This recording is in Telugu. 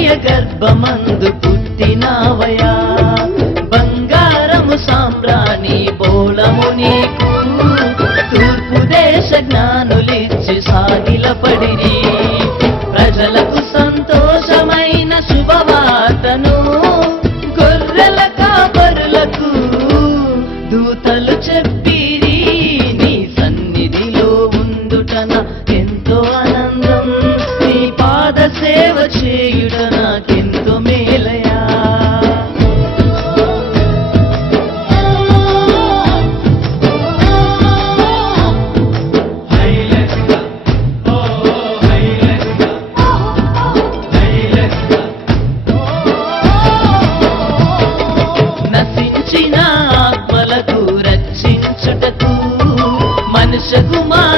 మరియ గర్భమందు పుట్టినావయా బంగారము సాంబ్రాణి బోళము నీకు తూర్పు దేశ జ్ఞానులిచ్చి సాగిలపడిరి ప్రజలకు సంతోషమైన శుభవార్తను గొర్రెల కాపరులకు దూతలు చెప్పిరి నీ సన్నిధిలో ఉందుట నాకెంతో ఆనందం నీ పాద సేవ చేయుట నాకెంతో మేలయా నశించిన ఆత్మలకు రక్షించుటకు మనుష్య కుమారుడు